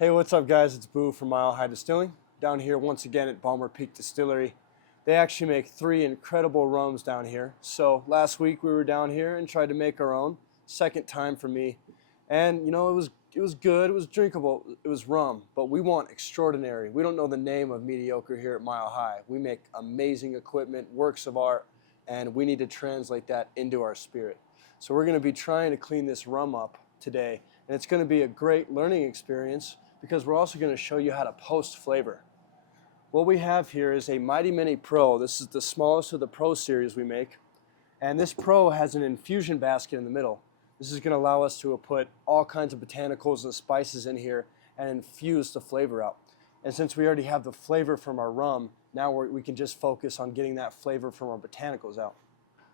Hey, what's up guys? It's Boo from Mile High Distilling, down here once again at Balmer Peak Distillery. They actually make 3 incredible rums down here. So last week we were down here and tried to make our own, second time for me. And you know, it was good, it was drinkable, it was rum, but we want extraordinary. We don't know the name of mediocre here at Mile High. We make amazing equipment, works of art, and we need to translate that into our spirit. So we're going to be trying to clean this rum up today, and it's going to be a great learning experience because we're also going to show you how to post flavor. What we have here is a Mighty Mini Pro. This is the smallest of the Pro series we make, and this Pro has an infusion basket in the middle. This is going to allow us to put all kinds of botanicals and spices in here and infuse the flavor out. And since we already have the flavor from our rum, now we can just focus on getting that flavor from our botanicals out.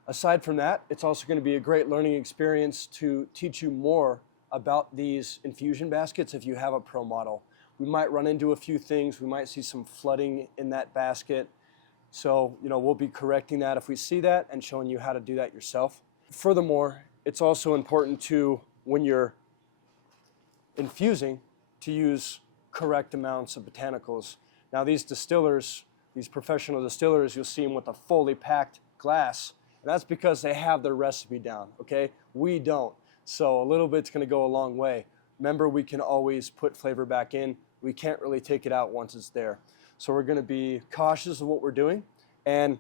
Aside from that, it's also going to be a great learning experience to teach you more about these infusion baskets if you have a Pro model. We might run into a few things. We might see some flooding in that basket. So, we'll be correcting that if we see that and showing you how to do that yourself. Furthermore, it's also important to, when you're infusing, to use correct amounts of botanicals. Now these distillers, these professional distillers, you'll see them with a fully packed glass. And that's because they have their recipe down, okay? We don't. So a little bit's gonna go a long way. Remember, we can always put flavor back in. We can't really take it out once it's there. So we're gonna be cautious of what we're doing. And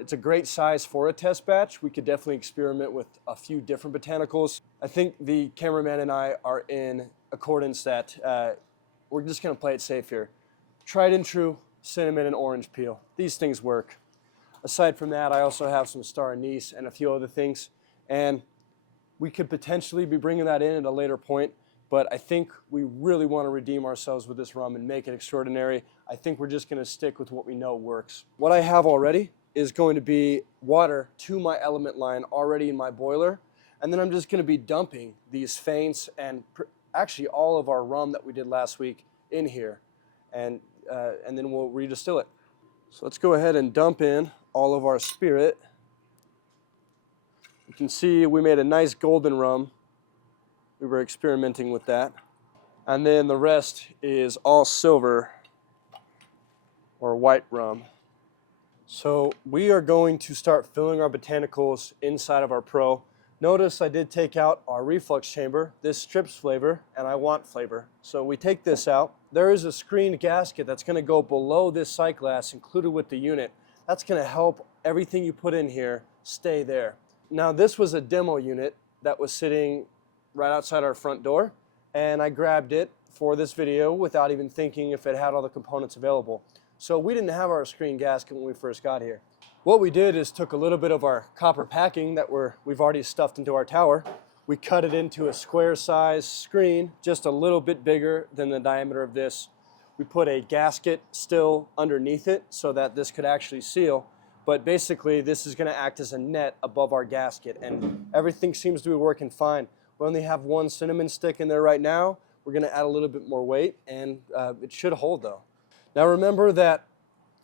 it's a great size for a test batch. We could definitely experiment with a few different botanicals. I think the cameraman and I are in accordance that we're just gonna play it safe here. Tried and true, cinnamon and orange peel. These things work. Aside from that, I also have some star anise and a few other things. And we could potentially be bringing that in at a later point, but I think we really want to redeem ourselves with this rum and make it extraordinary. I think we're just going to stick with what we know works. What I have already is going to be water to my element line already in my boiler, and then I'm just going to be dumping these feints and actually all of our rum that we did last week in here, and then we'll redistill it. So let's go ahead and dump in all of our spirit. You can see we made a nice golden rum. We were experimenting with that. And then the rest is all silver or white rum. So we are going to start filling our botanicals inside of our Pro. Notice I did take out our reflux chamber. This strips flavor and I want flavor. So we take this out. There is a screened gasket that's going to go below this sight glass included with the unit. That's going to help everything you put in here stay there. Now this was a demo unit that was sitting right outside our front door, and I grabbed it for this video without even thinking if it had all the components available. So we didn't have our screen gasket when we first got here. What we did is took a little bit of our copper packing that we've already stuffed into our tower. We cut it into a square size screen, just a little bit bigger than the diameter of this. We put a gasket still underneath it so that this could actually seal. But basically, this is going to act as a net above our gasket, and everything seems to be working fine. We only have 1 cinnamon stick in there right now. We're going to add a little bit more weight, and it should hold, though. Now remember that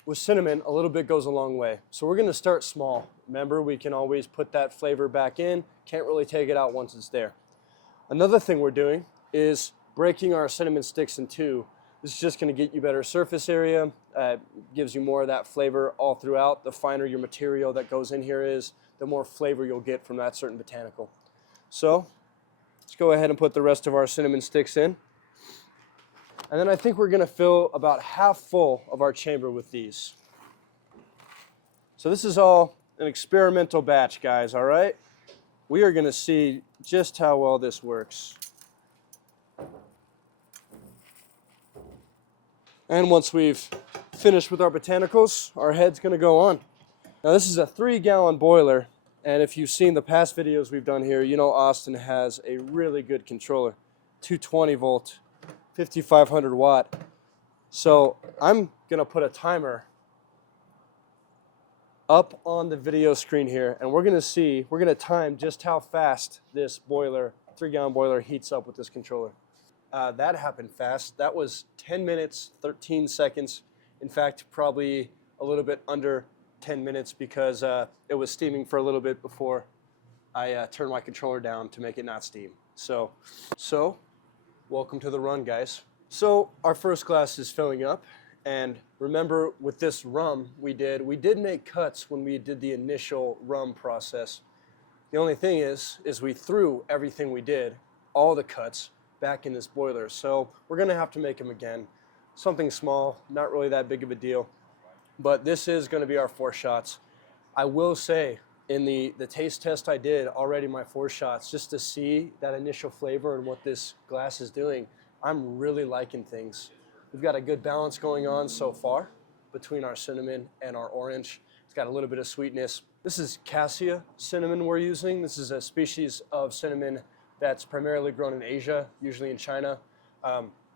with cinnamon, a little bit goes a long way. So we're going to start small. Remember, we can always put that flavor back in. Can't really take it out once it's there. Another thing we're doing is breaking our cinnamon sticks in 2. This is just going to get you better surface area, gives you more of that flavor all throughout. The finer your material that goes in here is, the more flavor you'll get from that certain botanical. So let's go ahead and put the rest of our cinnamon sticks in. And then I think we're going to fill about half full of our chamber with these. So this is all an experimental batch, guys, all right? We are going to see just how well this works. And once we've finished with our botanicals, our head's going to go on. Now this is a 3-gallon boiler, and if you've seen the past videos we've done here, you know Austin has a really good controller. 220 volt, 5500 watt. So I'm going to put a timer up on the video screen here, and we're going to time just how fast this boiler, 3-gallon boiler, heats up with this controller. That happened fast. That was 10 minutes, 13 seconds. In fact, probably a little bit under 10 minutes because it was steaming for a little bit before I turned my controller down to make it not steam. So welcome to the run, guys. So our first glass is filling up, and remember with this rum we did make cuts when we did the initial rum process. The only thing is we threw everything we did, all the cuts, back in this boiler. So we're gonna have to make them again. Something small, not really that big of a deal, but this is gonna be our 4 shots. I will say, in the taste test I did already, my 4 shots, just to see that initial flavor and what this glass is doing, I'm really liking things. We've got a good balance going on so far between our cinnamon and our orange. It's got a little bit of sweetness. This is cassia cinnamon we're using. This is a species of cinnamon that's primarily grown in Asia, usually in China.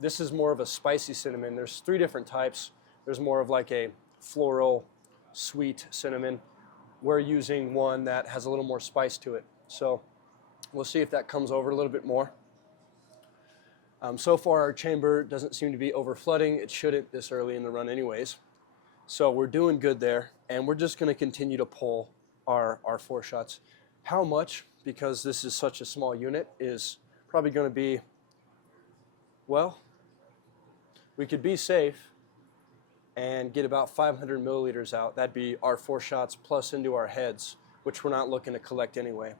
This is more of a spicy cinnamon. There's 3 different types. There's more of like a floral, sweet cinnamon. We're using one that has a little more spice to it. So we'll see if that comes over a little bit more. So far our chamber doesn't seem to be over flooding. It shouldn't this early in the run anyways. So we're doing good there, and we're just gonna continue to pull our 4 shots. How much, because this is such a small unit, is probably gonna be, well, we could be safe and get about 500 milliliters out. That'd be our 4 shots plus into our heads, which we're not looking to collect anyway.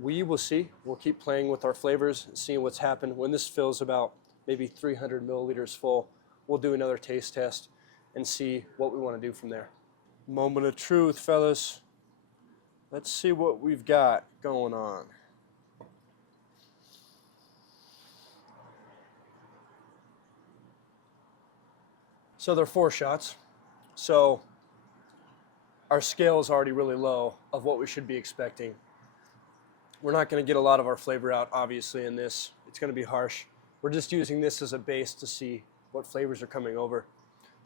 We will see. We'll keep playing with our flavors and seeing what's happened. When this fills about maybe 300 milliliters full, we'll do another taste test and see what we want to do from there. Moment of truth, fellas. Let's see what we've got going on. So they're 4 shots. So our scale is already really low of what we should be expecting. We're not going to get a lot of our flavor out, obviously, in this. It's going to be harsh. We're just using this as a base to see what flavors are coming over.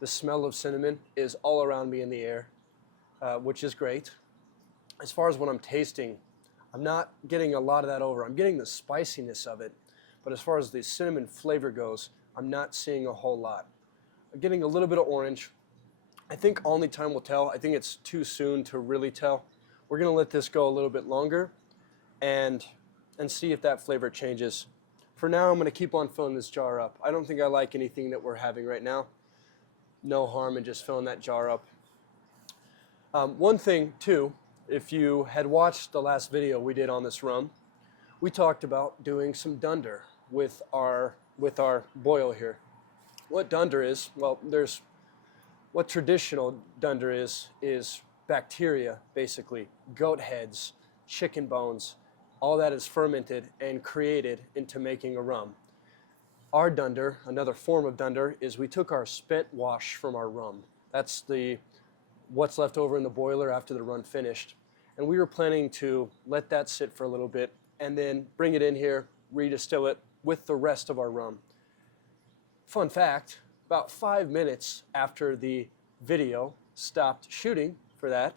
The smell of cinnamon is all around me in the air, which is great. As far as what I'm tasting, I'm not getting a lot of that over. I'm getting the spiciness of it, but as far as the cinnamon flavor goes, I'm not seeing a whole lot. I'm getting a little bit of orange. I think only time will tell. I think it's too soon to really tell. We're going to let this go a little bit longer and see if that flavor changes. For now, I'm going to keep on filling this jar up. I don't think I like anything that we're having right now. No harm in just filling that jar up. One thing, too, if you had watched the last video we did on this rum, we talked about doing some dunder with our boil here. What dunder is, well, what traditional dunder is bacteria, basically, goat heads, chicken bones. All that is fermented and created into making a rum. Our dunder, another form of dunder, is we took our spent wash from our rum. That's what's left over in the boiler after the run finished. And we were planning to let that sit for a little bit and then bring it in here, redistill it with the rest of our rum. Fun fact, about 5 minutes after the video stopped shooting for that,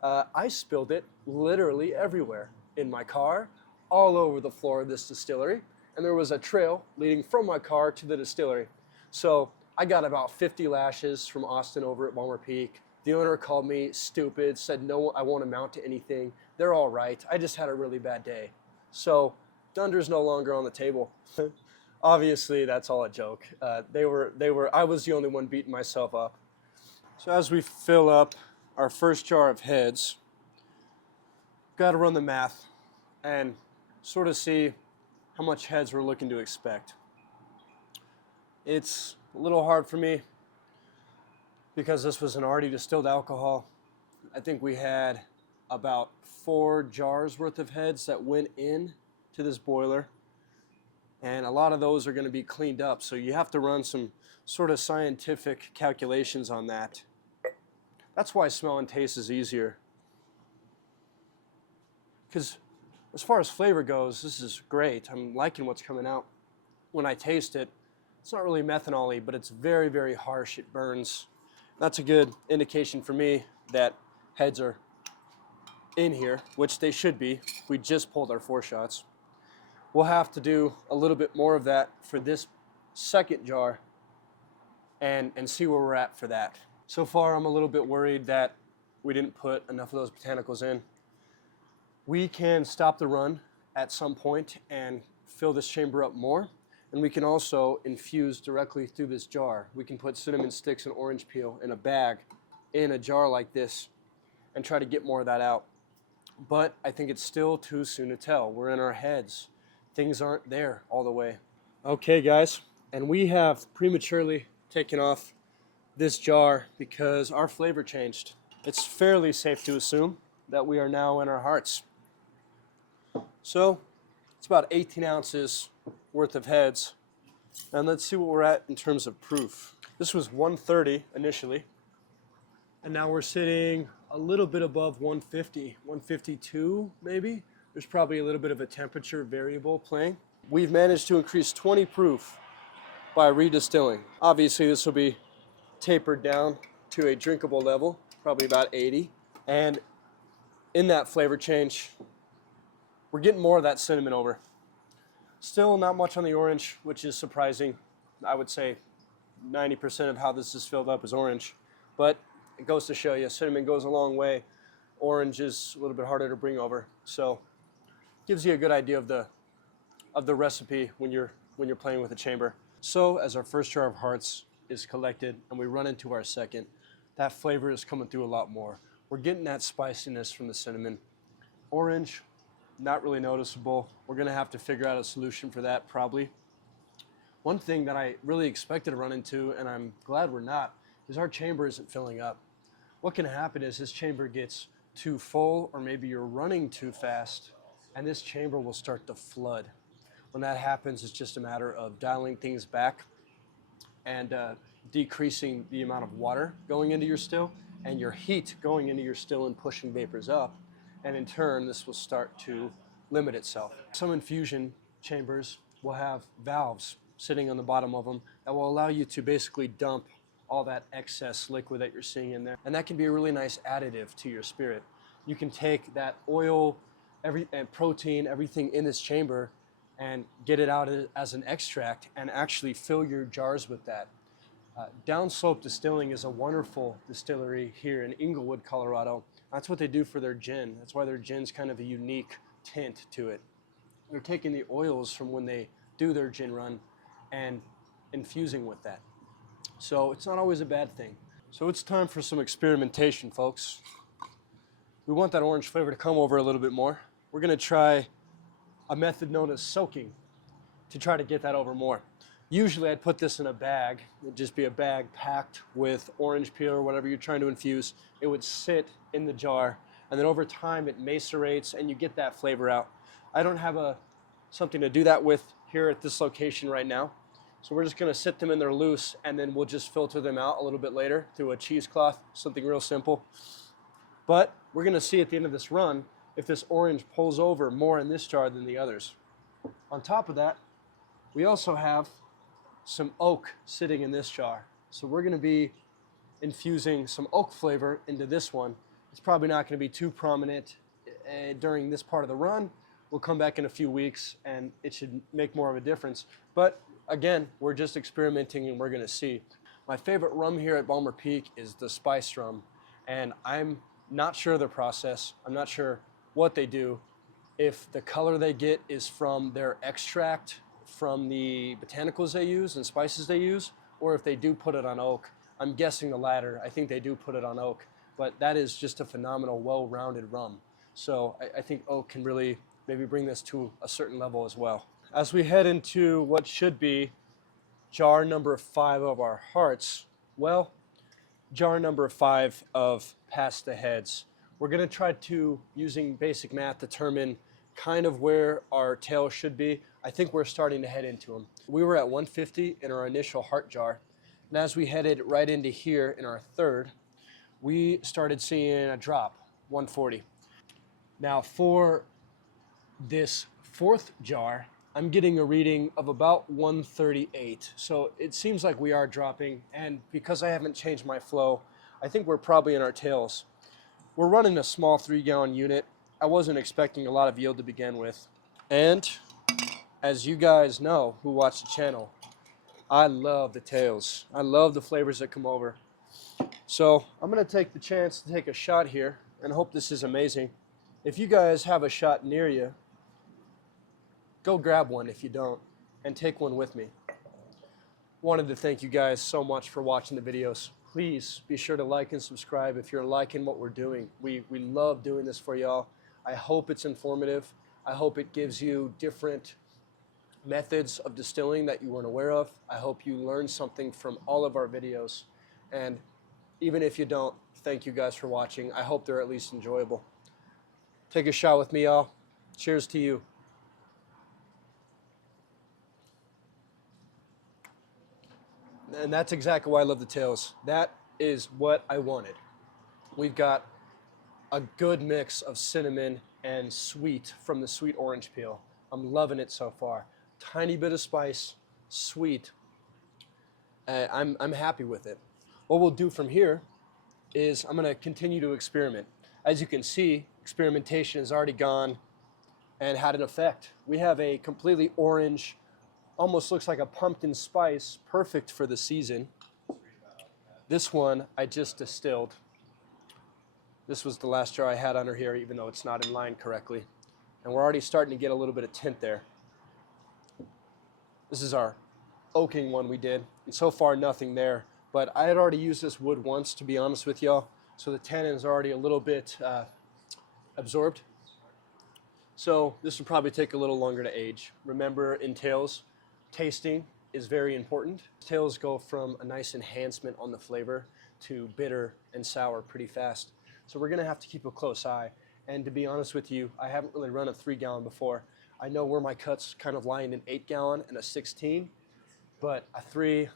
I spilled it literally everywhere. In my car, all over the floor of this distillery, and there was a trail leading from my car to the distillery. So I got about 50 lashes from Austin over at Balmer Peak. The owner called me stupid, said no, I won't amount to anything. They're all right. I just had a really bad day. So dunder's no longer on the table. Obviously, that's all a joke. I was the only one beating myself up. So as we fill up our first jar of heads, got to run the math and sort of see how much heads we're looking to expect. It's a little hard for me because this was an already distilled alcohol. I think we had about 4 jars worth of heads that went in to this boiler, and a lot of those are going to be cleaned up, so you have to run some sort of scientific calculations on that. That's why smell and taste is easier. Because as far as flavor goes, this is great. I'm liking what's coming out. When I taste it, it's not really methanol-y, but it's very, very harsh. It burns. That's a good indication for me that heads are in here, which they should be. We just pulled our 4 shots. We'll have to do a little bit more of that for this second jar and see where we're at for that. So far, I'm a little bit worried that we didn't put enough of those botanicals in. We can stop the run at some point and fill this chamber up more, And we can also infuse directly through this jar. We can put cinnamon sticks and orange peel in a bag in a jar like this and try to get more of that out. But I think it's still too soon to tell. We're in our heads. Things aren't there all the way. Okay, guys, and we have prematurely taken off this jar because our flavor changed. It's fairly safe to assume that we are now in our hearts. So it's about 18 ounces worth of heads. And let's see what we're at in terms of proof. This was 130 initially, and now we're sitting a little bit above 150, 152 maybe. There's probably a little bit of a temperature variable playing. We've managed to increase 20 proof by redistilling. Obviously this will be tapered down to a drinkable level, probably about 80. And in that flavor change, we're getting more of that cinnamon over. Still not much on the orange, which is surprising. I would say 90% of how this is filled up is orange, but it goes to show you cinnamon goes a long way. Orange is a little bit harder to bring over, so gives you a good idea of the recipe when you're playing with a chamber. So as our first jar of hearts is collected and we run into our second, that flavor is coming through a lot more. We're getting that spiciness from the cinnamon. Orange, not really noticeable. We're gonna have to figure out a solution for that probably. One thing that I really expected to run into, and I'm glad we're not, is our chamber isn't filling up. What can happen is this chamber gets too full, or maybe you're running too fast, and this chamber will start to flood. When that happens, it's just a matter of dialing things back and decreasing the amount of water going into your still and your heat going into your still and pushing vapors up. And in turn, this will start to limit itself. Some infusion chambers will have valves sitting on the bottom of them that will allow you to basically dump all that excess liquid that you're seeing in there. And that can be a really nice additive to your spirit. You can take that oil, and protein, everything in this chamber, and get it out as an extract and actually fill your jars with that. Downslope Distilling is a wonderful distillery here in Inglewood, Colorado. That's what they do for their gin. That's why their gin's kind of a unique tint to it. They're taking the oils from when they do their gin run and infusing with that. So it's not always a bad thing. So it's time for some experimentation, folks. We want that orange flavor to come over a little bit more. We're gonna try a method known as soaking to try to get that over more. Usually I'd put this in a bag. It'd just be a bag packed with orange peel or whatever you're trying to infuse. It would sit in the jar, and then over time it macerates and you get that flavor out. I don't have something to do that with here at this location right now. So we're just gonna sit them in there loose, and then we'll just filter them out a little bit later through a cheesecloth, something real simple. But we're gonna see at the end of this run if this orange pulls over more in this jar than the others. On top of that, we also have some oak sitting in this jar. So we're gonna be infusing some oak flavor into this one. It's probably not gonna be too prominent during this part of the run. We'll come back in a few weeks and it should make more of a difference. But again, we're just experimenting and we're gonna see. My favorite rum here at Balmer Peak is the spice rum. And I'm not sure of the process. I'm not sure what they do. If the color they get is from their extract from the botanicals they use and spices they use, or if they do put it on oak. I'm guessing the latter. I think they do put it on oak, but that is just a phenomenal, well-rounded rum. So I think oak can really maybe bring this to a certain level as well. As we head into what should be jar number 5 of our hearts, well, jar number 5 of Past the Heads. We're gonna try to, using basic math, determine kind of where our tails should be. I think we're starting to head into them. We were at 150 in our initial heart jar, and as we headed right into here in our third, we started seeing a drop, 140. Now for this fourth jar, I'm getting a reading of about 138. So it seems like we are dropping, and because I haven't changed my flow, I think we're probably in our tails. We're running a small 3-gallon unit. I wasn't expecting a lot of yield to begin with. And as you guys know who watch the channel, I love the tails. I love the flavors that come over. So I'm gonna take the chance to take a shot here and hope this is amazing. If you guys have a shot near you, go grab one if you don't. and take one with me. Wanted to thank you guys so much for watching the videos. Please be sure to like and subscribe if you're liking what we're doing. We love doing this for y'all. I hope it's informative. I hope it gives you different methods of distilling that you weren't aware of. I hope you learn something from all of our videos. And even if you don't, thank you guys for watching. I hope they're at least enjoyable. Take a shot with me, y'all. Cheers to you. And that's exactly why I love the tails. That is what I wanted. We've got a good mix of cinnamon and sweet from the sweet orange peel. I'm loving it so far. Tiny bit of spice, sweet. I'm happy with it. What we'll do from here is I'm gonna continue to experiment. As you can see, experimentation has already gone and had an effect. We have a completely orange, almost looks like a pumpkin spice, perfect for the season. This one I just distilled. This was the last jar I had under here, even though it's not in line correctly. And we're already starting to get a little bit of tint there. This is our oaking one we did, and so far nothing there. But I had already used this wood once, to be honest with y'all, so the tannin is already a little bit absorbed. So this will probably take a little longer to age. Remember, in tails, tasting is very important. Tails go from a nice enhancement on the flavor to bitter and sour pretty fast. So we're gonna have to keep a close eye. And to be honest with you, I haven't really run a 3-gallon before. I know where my cuts kind of lie in an 8-gallon and a 16, but a 3,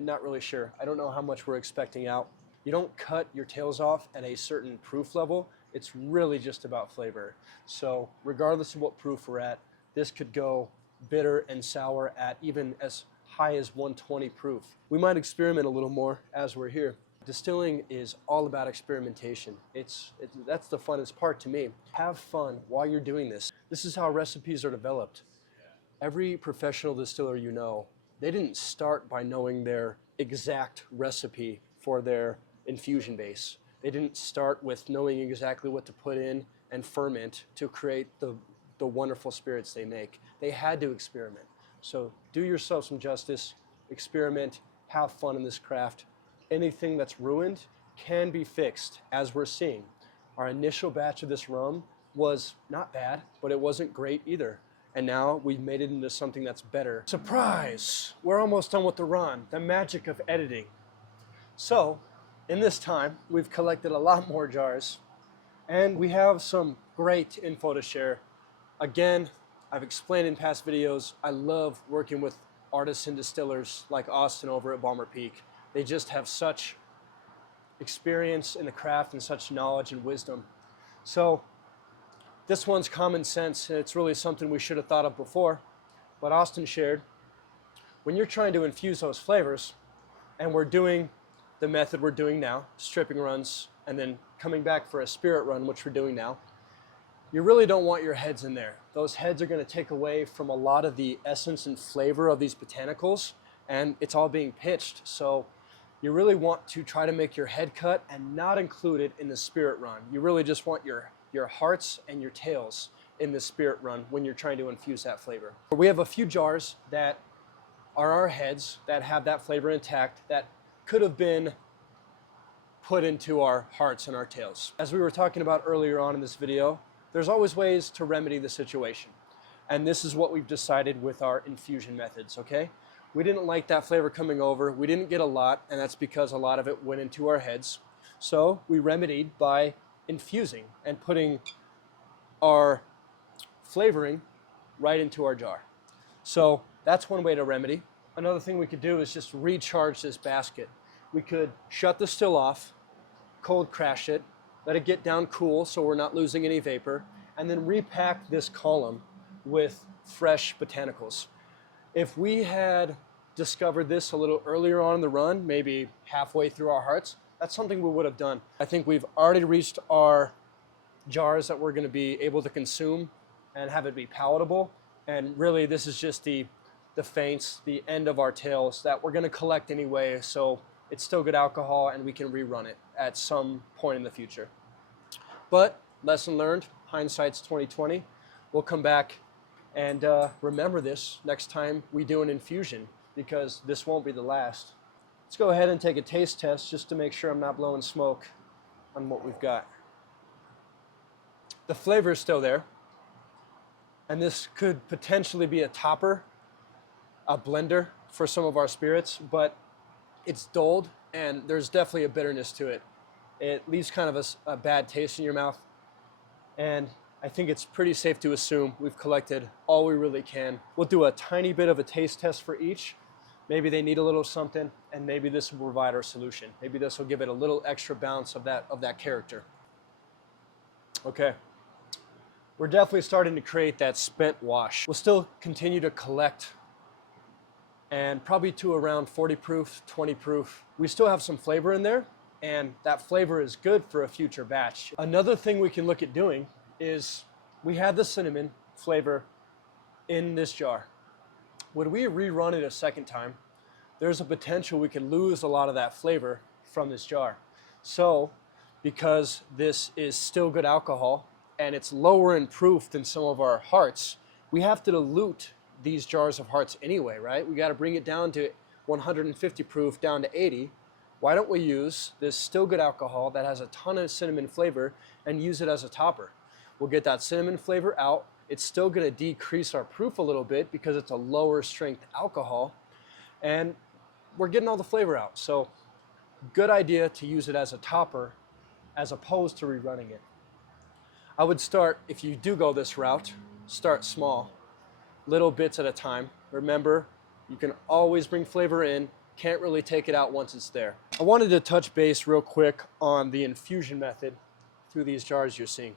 not really sure. I don't know how much we're expecting out. You don't cut your tails off at a certain proof level. It's really just about flavor. So regardless of what proof we're at, this could go bitter and sour at even as high as 120 proof. We might experiment a little more as we're here. Distilling is all about experimentation. That's the funnest part to me. Have fun while you're doing this. This is how recipes are developed. Every professional distiller you know, they didn't start by knowing their exact recipe for their infusion base. They didn't start with knowing exactly what to put in and ferment to create the wonderful spirits they make. They had to experiment. So do yourself some justice, experiment, have fun in this craft. Anything that's ruined can be fixed, as we're seeing. Our initial batch of this rum was not bad, but it wasn't great either. And now we've made it into something that's better. Surprise! We're almost done with the run, the magic of editing. So, in this time, we've collected a lot more jars, and we have some great info to share. Again, I've explained in past videos, I love working with artists and distillers like Austin over at Balmer Peak. They just have such experience in the craft and such knowledge and wisdom. So this one's common sense, and it's really something we should have thought of before. But Austin shared, when you're trying to infuse those flavors, and we're doing the method we're doing now, stripping runs, and then coming back for a spirit run, which we're doing now, you really don't want your heads in there. Those heads are going to take away from a lot of the essence and flavor of these botanicals, and it's all being pitched. So you really want to try to make your head cut and not include it in the spirit run. You really just want your hearts and your tails in the spirit run when you're trying to infuse that flavor. We have a few jars that are our heads that have that flavor intact that could have been put into our hearts and our tails. As we were talking about earlier on in this video, there's always ways to remedy the situation. And this is what we've decided with our infusion methods, okay? We didn't like that flavor coming over. We didn't get a lot, and that's because a lot of it went into our heads. So we remedied by infusing and putting our flavoring right into our jar. So that's one way to remedy. Another thing we could do is just recharge this basket. We could shut the still off, cold crash it, let it get down cool so we're not losing any vapor, and then repack this column with fresh botanicals. If we had discovered this a little earlier on in the run, maybe halfway through our hearts, that's something we would have done. I think we've already reached our jars that we're going to be able to consume and have it be palatable. And really, this is just the feints, the end of our tails that we're going to collect anyway. So it's still good alcohol, and we can rerun it at some point in the future. But lesson learned, hindsight's 2020. We'll come back And remember this next time we do an infusion, because this won't be the last. Let's go ahead and take a taste test just to make sure I'm not blowing smoke on what we've got. The flavor is still there, and this could potentially be a topper, a blender for some of our spirits, but it's dulled and there's definitely a bitterness to it. It leaves kind of a bad taste in your mouth, and I think it's pretty safe to assume we've collected all we really can. We'll do a tiny bit of a taste test for each. Maybe they need a little something, and maybe this will provide our solution. Maybe this will give it a little extra bounce of that character. Okay. We're definitely starting to create that spent wash. We'll still continue to collect, and probably to around 40 proof, 20 proof. We still have some flavor in there, and that flavor is good for a future batch. Another thing we can look at doing is we have the cinnamon flavor in this jar. When we rerun it a second time, there's a potential we could lose a lot of that flavor from this jar. So, because this is still good alcohol and it's lower in proof than some of our hearts, we have to dilute these jars of hearts anyway, right? We got to bring it down to 150 proof, down to 80. Why don't we use this still good alcohol that has a ton of cinnamon flavor and use it as a topper? We'll get that cinnamon flavor out. It's still going to decrease our proof a little bit because it's a lower strength alcohol, and we're getting all the flavor out. So good idea to use it as a topper as opposed to rerunning it. I would start, if you do go this route, start small, little bits at a time. Remember, you can always bring flavor in, can't really take it out once it's there. I wanted to touch base real quick on the infusion method through these jars you're seeing.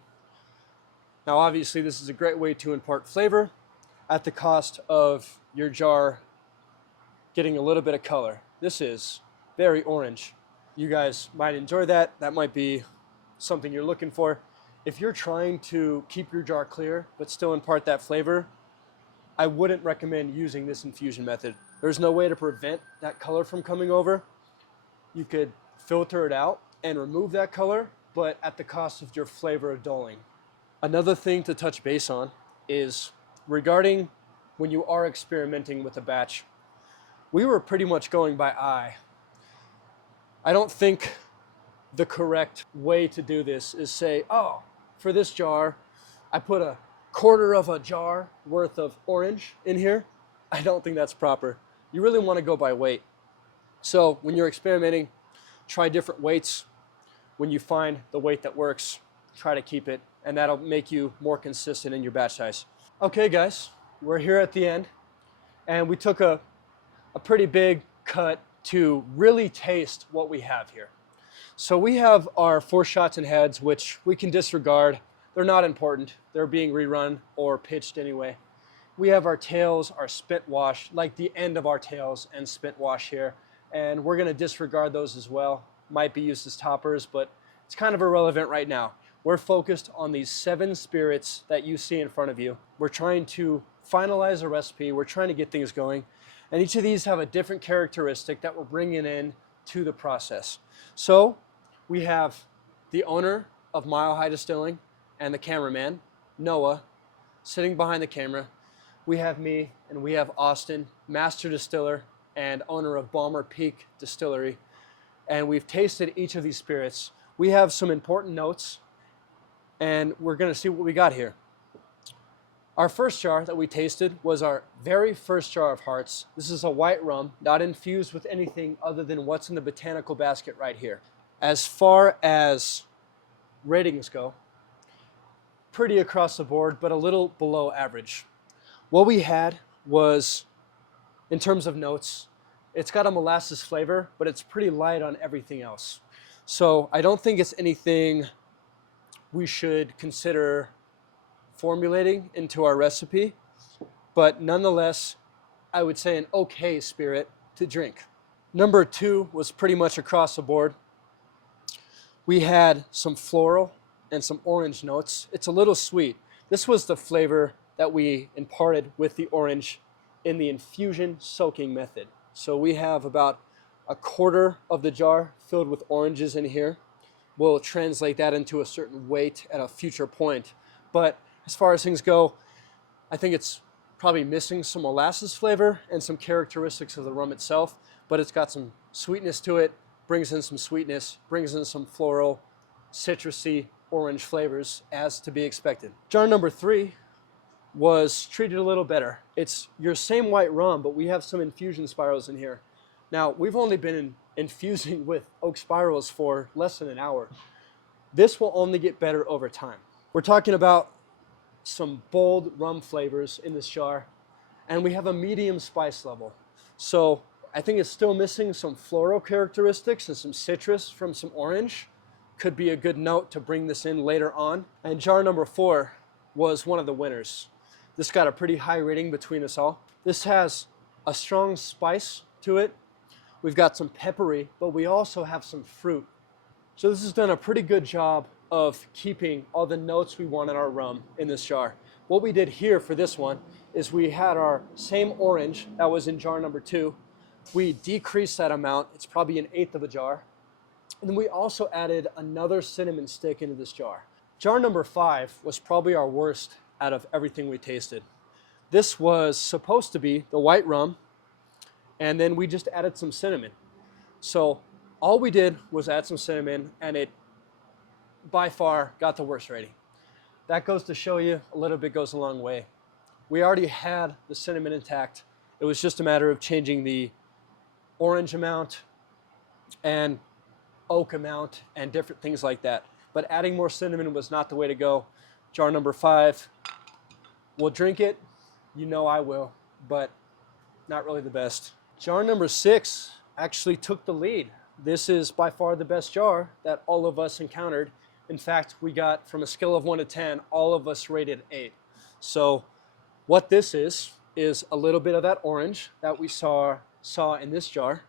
Now obviously this is a great way to impart flavor at the cost of your jar getting a little bit of color. This is very orange. You guys might enjoy that. That might be something you're looking for. If you're trying to keep your jar clear but still impart that flavor, I wouldn't recommend using this infusion method. There's no way to prevent that color from coming over. You could filter it out and remove that color, but at the cost of your flavor of dulling. Another thing to touch base on is regarding when you are experimenting with a batch. We were pretty much going by eye. I don't think the correct way to do this is say, oh, for this jar, I put a quarter of a jar worth of orange in here. I don't think that's proper. You really want to go by weight. So when you're experimenting, try different weights. When you find the weight that works, try to keep it, and that'll make you more consistent in your batch size. Okay guys, we're here at the end, and we took a pretty big cut to really taste what we have here. So we have our 4 shots and heads, which we can disregard. They're not important. They're being rerun or pitched anyway. We have our tails, our spent wash, like the end of our tails and spent wash here, and we're gonna disregard those as well. Might be used as toppers, but it's kind of irrelevant right now. We're focused on these 7 spirits that you see in front of you. We're trying to finalize a recipe. We're trying to get things going. And each of these have a different characteristic that we're bringing in to the process. So we have the owner of Mile High Distilling and the cameraman, Noah, sitting behind the camera. We have me, and we have Austin, master distiller and owner of Balmer Peak Distillery. And we've tasted each of these spirits. We have some important notes, and we're gonna see what we got here. Our first jar that we tasted was our very first jar of hearts. This is a white rum, not infused with anything other than what's in the botanical basket right here. As far as ratings go, pretty across the board, but a little below average. What we had was, in terms of notes, it's got a molasses flavor, but it's pretty light on everything else. So I don't think it's anything we should consider formulating into our recipe, but nonetheless, I would say an okay spirit to drink. Number 2 was pretty much across the board. We had some floral and some orange notes. It's a little sweet. This was the flavor that we imparted with the orange in the infusion soaking method. So we have about a quarter of the jar filled with oranges in here. We'll translate that into a certain weight at a future point. But as far as things go, I think it's probably missing some molasses flavor and some characteristics of the rum itself, but it's got some sweetness to it, brings in some sweetness, brings in some floral, citrusy, orange flavors as to be expected. Jar number 3 was treated a little better. It's your same white rum, but we have some infusion spirals in here. Now, we've only been infusing with oak spirals for less than an hour. This will only get better over time. We're talking about some bold rum flavors in this jar, and we have a medium spice level. So I think it's still missing some floral characteristics and some citrus from some orange. Could be a good note to bring this in later on. And jar number 4 was one of the winners. This got a pretty high rating between us all. This has a strong spice to it. We've got some peppery, but we also have some fruit. So this has done a pretty good job of keeping all the notes we want in our rum in this jar. What we did here for this one is we had our same orange that was in jar number 2. We decreased that amount. It's probably 1/8 of a jar. And then we also added another cinnamon stick into this jar. Jar number 5 was probably our worst out of everything we tasted. This was supposed to be the white rum, and then we just added some cinnamon. So all we did was add some cinnamon, and it by far got the worst rating. That goes to show you a little bit goes a long way. We already had the cinnamon intact. It was just a matter of changing the orange amount and oak amount and different things like that. But adding more cinnamon was not the way to go. Jar number 5, we'll drink it. You know I will, but not really the best. Jar number 6 actually took the lead. This is by far the best jar that all of us encountered. In fact, we got, from a scale of 1 to 10, all of us rated 8. So what this is a little bit of that orange that we saw in this jar.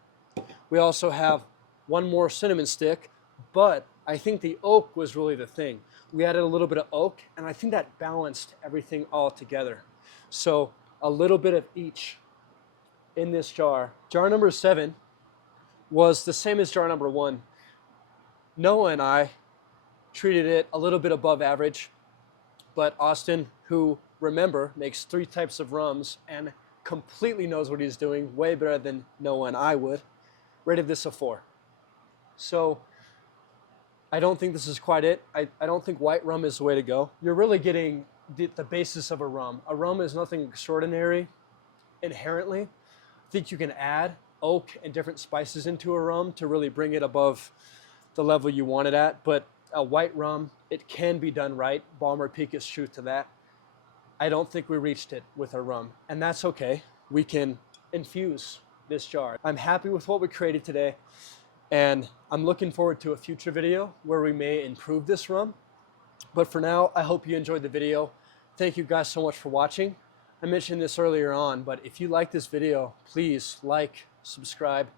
We also have one more cinnamon stick, but I think the oak was really the thing. We added a little bit of oak, and I think that balanced everything all together. So a little bit of each in this jar. Jar number 7 was the same as jar number 1. Noah and I treated it a little bit above average, but Austin, who, remember, makes 3 types of rums and completely knows what he's doing, way better than Noah and I would, rated this a 4. So I don't think this is quite it. I don't think white rum is the way to go. You're really getting the basis of a rum. A rum is nothing extraordinary inherently. I think you can add oak and different spices into a rum to really bring it above the level you want it at, but a white rum, it can be done right. Balmer Peak is true to that. I don't think we reached it with our rum, and that's okay. We can infuse this jar. I'm happy with what we created today, and I'm looking forward to a future video where we may improve this rum. But for now, I hope you enjoyed the video. Thank you guys so much for watching. I mentioned this earlier on, but if you like this video, please like, subscribe.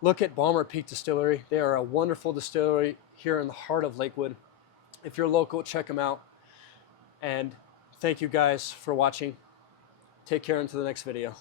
Look at Balmer Peak Distillery. They are a wonderful distillery here in the heart of Lakewood. If you're local, check them out. And thank you guys for watching. Take care until the next video.